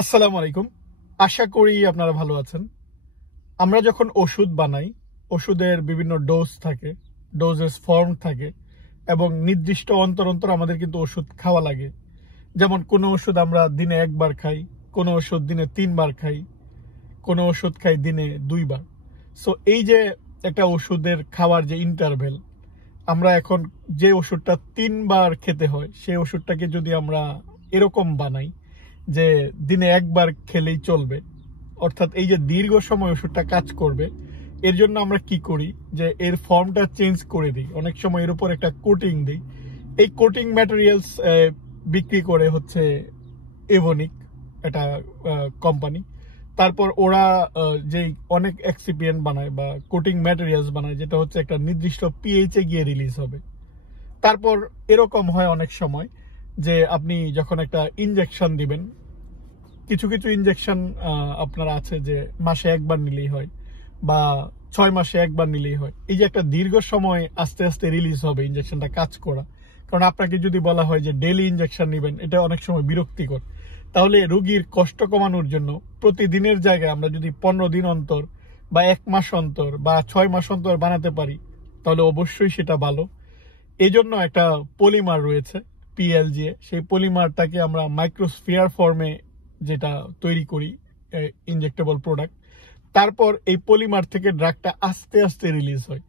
আসসালামু আলাইকুম। আশা করি আপনারা ভালো আছেন। আমরা যখন ওষুধ বানাই, ওষুধের বিভিন্ন ডোজ থাকে, ডোজেস ফর্ম থাকে এবং নির্দিষ্ট অন্তর অন্তর আমাদের কিন্তু ওষুধ খাওয়া লাগে। যেমন কোনো ওষুধ আমরা দিনে একবার খাই, কোনো ওষুধ দিনে 3 বার খাই, কোনো ওষুধ খাই দিনে 2 বার। সো এই যে একটা ওষুধের খাওয়ার যে ইন্টারভেল, আমরা এখন যে ওষুধটা 3 বার খেতে হয়, সেই ওষুধটাকে যদি আমরা এরকম বানাই যে দিনে একবার খেলেই চলবে, অর্থাৎ এই যে দীর্ঘ সময় ওষুধটা কাজ করবে, এর জন্য আমরা কি করি যে এর ফর্মটা চেঞ্জ করে দিই। অনেক সময় এর উপর একটা কোটিং দিই। এই কোটিং ম্যাটেরিয়ালস বিক্রি করে হচ্ছে এভোনিক, এটা কোম্পানি। তারপর ওরা যেই অনেক এক্সিপিয়েন্ট বানায় বা কোটিং ম্যাটেরিয়ালস বানায়, যেটা হচ্ছে একটা নির্দিষ্ট পিএইচে গিয়ে রিলিজ হবে। তারপর এরকম হয় অনেক সময় যে আপনি যখন একটা ইনজেকশন দিবেন, কিছু কিছু ইনজেকশন আপনার আছে যে মাসে একবার নিলেই হয় বা 6 মাসে একবার নিলেই হয়। এই যে একটা দীর্ঘ সময় আস্তে আস্তে রিলিজ হবে ইনজেকশনটা কাজ করা, কারণ আপনাকে যদি বলা হয় যে ডেইলি ইনজেকশন নেবেন, এটা অনেক সময় বিরক্তিকর। তাহলে রোগীর কষ্ট কমানোর জন্য প্রতিদিনের জায়গায় আমরা যদি 15 দিন অন্তর বা 1 মাস অন্তর বা 6 মাস অন্তর বানাতে পারি, তাহলে অবশ্যই সেটা ভালো। এই জন্য একটা পলিমার রয়েছে পিএলজিএ, সেই পলিমারটাকে আমরা মাইক্রোস্ফিয়ার ফর্মে যেটা তৈরি করি, ইনজেক্টেবল প্রোডাক্ট। তারপর এই পলিমার থেকে ড্রাগটা আস্তে আস্তে রিলিজ হয়।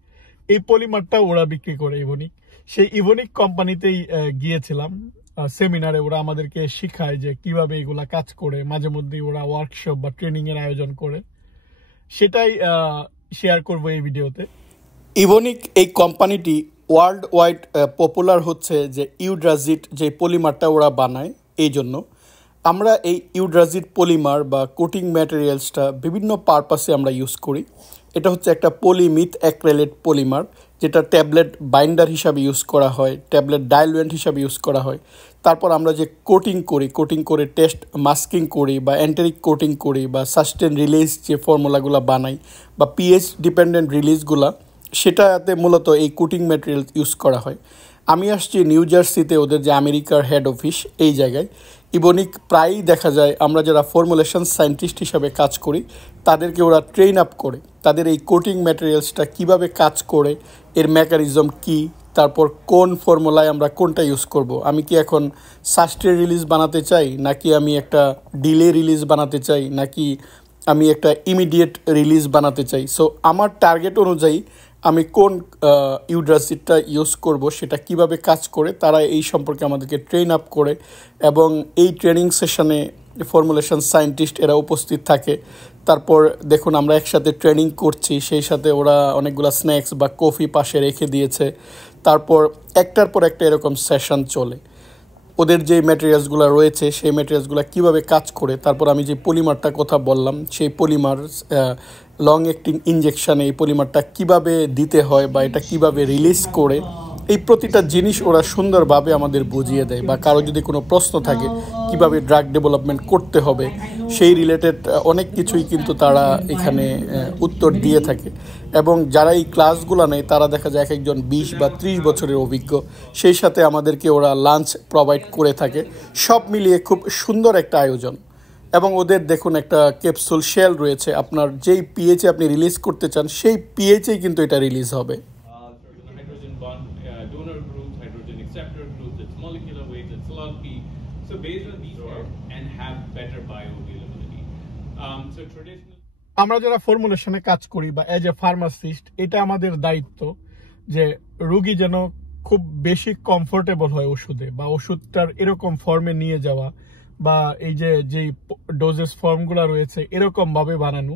এই পলিমারটা ওরা বিক্রি করে ইভোনিক। সেই ইভোনিক কোম্পানিতেই গিয়েছিলাম সেমিনারে। ওরা আমাদেরকে শিখায় যে কিভাবে এগুলা কাজ করে। মাঝে মধ্যেই ওরা ওয়ার্কশপ বা ট্রেনিং এর আয়োজন করে। সেটাই শেয়ার করব এই ভিডিওতে। ইভোনিক এই কোম্পানিটি ওয়ার্ল্ড ওয়াইড পপুলার হচ্ছে যে ইউড্রাজিট যে পলিমারটা ওরা বানায়। এই জন্য আমরা এই ইউড্রাজিট পলিমার বা কোটিং ম্যাটেরিয়ালসটা বিভিন্ন পারপাসে আমরা ইউজ করি। এটা হচ্ছে একটা পলিমিথ অ্যাক্রেলেট পলিমার, যেটা ট্যাবলেট বাইন্ডার হিসাবে ইউজ করা হয়, ট্যাবলেট ডাইলুয়েন্ট হিসাবে ইউজ করা হয়। তারপর আমরা যে কোটিং করে টেস্ট মাস্কিং করি বা এন্টেরিক কোটিং করি বা সাস্টেন রিলিজ যে ফর্মুলাগুলো বানাই বা পিএইচ ডিপেন্ডেন্ট রিলিজগুলা, সেটাতে মূলত এই কোটিং ম্যাটেরিয়াল ইউজ করা হয়। আমি আসছি নিউ জার্সিতে, ওদের যে আমেরিকার হেড অফিস, এই জায়গায় ইভোনিক প্রায়ই দেখা যায় আমরা যারা ফর্মুলেশন সায়েন্টিস্ট হিসাবে কাজ করি তাদেরকে ওরা ট্রেন আপ করে তাদের এই কোটিং ম্যাটেরিয়ালসটা কিভাবে কাজ করে, এর মেকানিজম কি, তারপর কোন ফর্মুলায় আমরা কোনটা ইউজ করব। আমি কি এখন সাস্টেন রিলিজ বানাতে চাই, নাকি আমি একটা ডিলে রিলিজ বানাতে চাই, নাকি আমি একটা ইমিডিয়েট রিলিজ বানাতে চাই। সো আমার টার্গেট অনুযায়ী আমি কোন ইউড্রাজিটটা ইউজ করব, সেটা কিভাবে কাজ করে, তারা এই সম্পর্কে আমাদেরকে ট্রেন আপ করে। এবং এই ট্রেনিং সেশনে ফর্মুলেশন সায়েন্টিস্ট এরা উপস্থিত থাকে। তারপর দেখুন আমরা একসাথে ট্রেনিং করছি, সেই সাথে ওরা অনেকগুলো স্ন্যাক্স বা কফি পাশে রেখে দিয়েছে। তারপর একটার পর একটা এরকম সেশন চলে। ওদের যে ম্যাটেরিয়ালসগুলো রয়েছে সেই ম্যাটেরিয়ালসগুলো কীভাবে কাজ করে, তারপর আমি যে পলিমারটার কথা বললাম, সেই পলিমার লং অ্যাক্টিং ইনজেকশানে এই পলিমারটা কিভাবে দিতে হয় বা এটা কিভাবে রিলিজ করে, এই প্রতিটা জিনিস ওরা সুন্দরভাবে আমাদের বুঝিয়ে দেয়। বা কারো যদি কোনো প্রশ্ন থাকে কিভাবে ড্রাগ ডেভেলপমেন্ট করতে হবে, সেই রিলেটেড অনেক কিছুই কিন্তু তারা এখানে উত্তর দিয়ে থাকে। এবং যারা এই ক্লাসগুলো নেয় তারা দেখা যায় এক একজন 20 বা 30 বছরের অভিজ্ঞ। সেই সাথে আমাদেরকে ওরা লাঞ্চ প্রোভাইড করে থাকে। সব মিলিয়ে খুব সুন্দর একটা আয়োজন। এবং ওদের দেখুন একটা ক্যাপসুল শেল রয়েছে, আপনার যেই পিএইচে আপনি রিলিজ করতে চান সেই পিএইচেই কিন্তু এটা রিলিজ হবে। আমরা যারা ফর্মুলেশনে কাজ করি বা এজ এ ফার্মাসিস্ট, এটা আমাদের দায়িত্ব যে রোগী যেন খুব বেশি কমফোর্টেবল হয় ওষুধে, বা ওষুধটার এরকম ফর্মে নিয়ে যাওয়া, বা এই যে যেই ডোজেস ফর্মগুলো রয়েছে এরকম ভাবে বানানো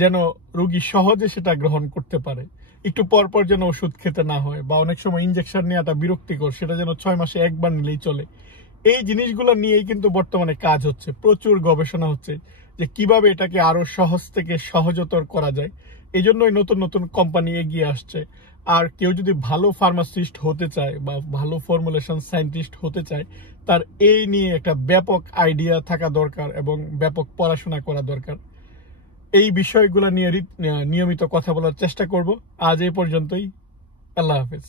যেন রোগী সহজে সেটা গ্রহণ করতে পারে। একটু পরপর যেন ওষুধ খেতে না হয়, বা অনেক সময় ইনজেকশন নেওয়াটা বিরক্তিকর, সেটা যেন 6 মাসে একবার নিলেই চলে। এই জিনিসগুলো নিয়েই কিন্তু বর্তমানে কাজ হচ্ছে, প্রচুর গবেষণা হচ্ছে যে কিভাবে এটাকে আরো সহজ থেকে সহজতর করা যায়। এই জন্যই নতুন নতুন কোম্পানি এগিয়ে আসছে। আর কেউ যদি ভালো ফার্মাসিস্ট হতে চায় বা ভালো ফর্মুলেশন সায়েন্টিস্ট হতে চায়, তার এই নিয়ে একটা ব্যাপক আইডিয়া থাকা দরকার এবং ব্যাপক পড়াশোনা করা দরকার। এই বিষয়গুলো নিয়ে নিয়মিত কথা বলার চেষ্টা করব। আজ এই পর্যন্তই। আল্লাহ হাফেজ।